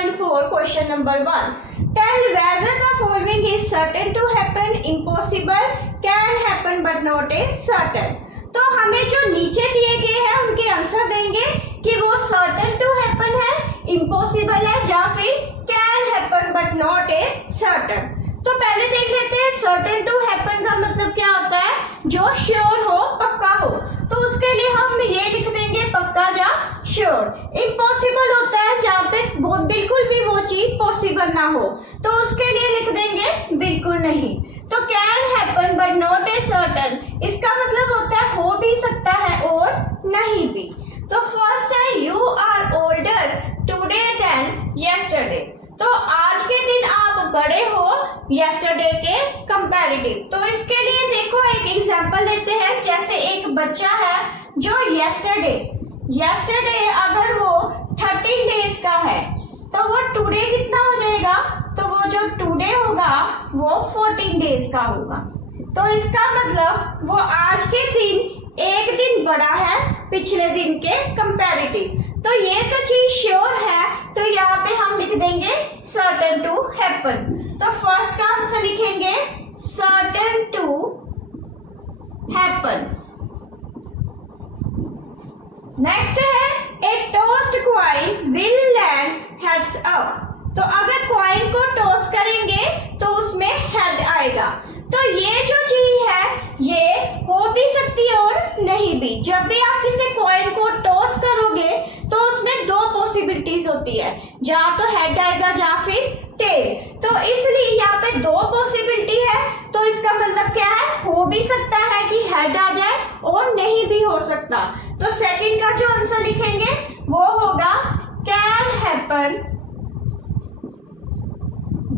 6.4 question number 1. Tell whether the following is certain to happen, impossible, can happen but not a certain. तो हमें जो नीचे दिए गए हैं उनके आंसर देंगे कि वो certain to happen है, impossible है या फिर can happen but not a certain. तो पहले देख लेते हैं certain to happen का मतलब क्या होता है, जो श्योर हो, पक्का हो. तो उसके लिए हम ये लिख देंगे पक्का या श्योर. इम्पॉसिबल होता है जहाँ पे बिल्कुल भी वो चीज पॉसिबल ना हो, तो उसके लिए लिख देंगे बिल्कुल नहीं. तो can happen but not a certain, इसका मतलब होता है हो भी सकता है और नहीं भी. तो फर्स्ट है you are older today than yesterday. तो आज के दिन आप बड़े हो यस्टरडे के कंपैरेटिव. तो इसके लिए देखो एक एग्जांपल लेते हैं. जैसे एक बच्चा है जो यस्टरडे अगर वो 13 डेज का है तो वो टुडे कितना हो जाएगा, तो वो जो टुडे होगा वो 14 डेज का होगा. तो इसका मतलब वो आज के दिन एक दिन बड़ा है पिछले दिन के कंपैरेटिव. तो ये तो चीज श्योर है, तो यहाँ पे हम लिख देंगे सर्टेन टू हैपन. तो फर्स्ट का आंसर लिखेंगे सर्टेन टू हैपन. नेक्स्ट है a tossed coin will land heads up. तो अगर कॉइन को टॉस करेंगे तो उसमें हेड आएगा. तो ये जो चीज है ये हो भी सकती है और नहीं भी. जब भी आप किसी कॉइन को टॉस करोगे तो उसमें दो पॉसिबिलिटीज होती है, जहाँ तो हेड आएगा या फिर टेल. तो इसलिए यहाँ पे दो पॉसिबिलिटी है, तो इसका मतलब क्या है, हो भी सकता है कि हेड आ जाए और नहीं भी हो सकता. तो सेकंड का जो आंसर लिखेंगे वो होगा can happen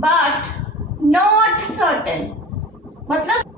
but not certain. मतलब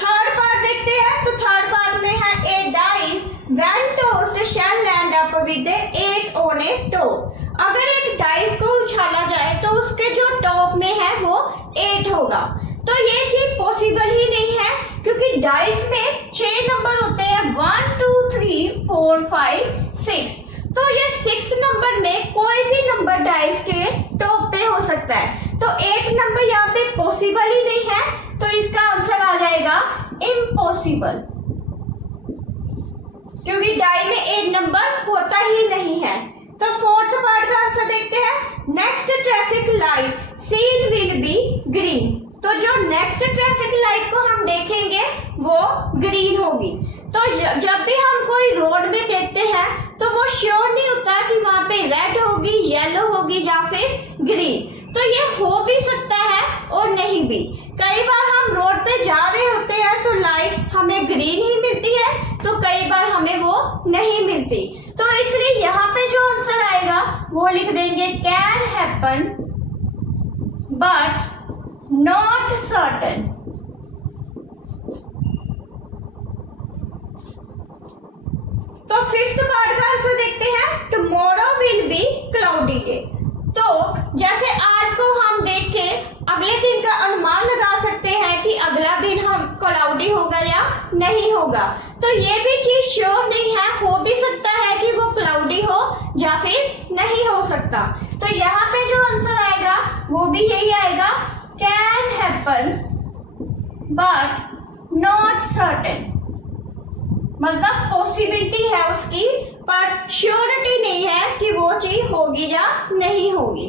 थर्ड पार्ट देखते हैं. तो थर्ड पार्ट में है a dice when tossed shall land up with eight on a top. अगर एक डाइस को उछाला जाए तो उसके जो टॉप में है वो 8 होगा. तो ये चीज पॉसिबल ही नहीं है, क्योंकि डाइस में 6 नंबर होते हैं, 1 2 3 4 5 6. तो ये 6 नंबर में कोई भी नंबर डाइस के टॉप पे हो सकता है. तो 8 नंबर यहाँ पे पॉसिबल ही नहीं है, तो इसका आंसर आ जाएगा इम्पॉसिबल, क्योंकि डाई में 8 नंबर होता ही नहीं है. तो फोर्थ पार्ट का आंसर देखते हैं. Next traffic light seen will be green. तो जो नेक्स्ट ट्रैफिक लाइट को हम देखेंगे वो ग्रीन होगी. तो जब भी हम कोई रोड में देखते हैं तो वो श्योर नहीं होता कि वहां पे रेड होगी, येलो होगी या फिर ग्रीन. तो ये हो भी सकता है और नहीं भी. कई बार हम रोड पे जा रहे होते हैं तो लाइट हमें ग्रीन ही मिलती है, तो कई बार हमें वो नहीं मिलती. तो इसलिए यहाँ पे जो आंसर आएगा वो लिख देंगे can happen but not certain. तो फिफ्थ पार्ट का आंसर देखते हैं. Tomorrow will be cloudy day. तो जैसे आज को हम देख के अगले दिन का अनुमान लगा सकते हैं कि अगला दिन हम क्लाउडी होगा या नहीं होगा. तो ये भी चीज श्योर नहीं है, हो भी सकता है कि वो क्लाउडी हो या फिर नहीं हो सकता. तो यहाँ पे जो आंसर आएगा वो भी यही आएगा can happen but not certain. मतलब पॉसिबिलिटी है उसकी, पर श्योरिटी नहीं है कि वो चीज होगी या नहीं होगी.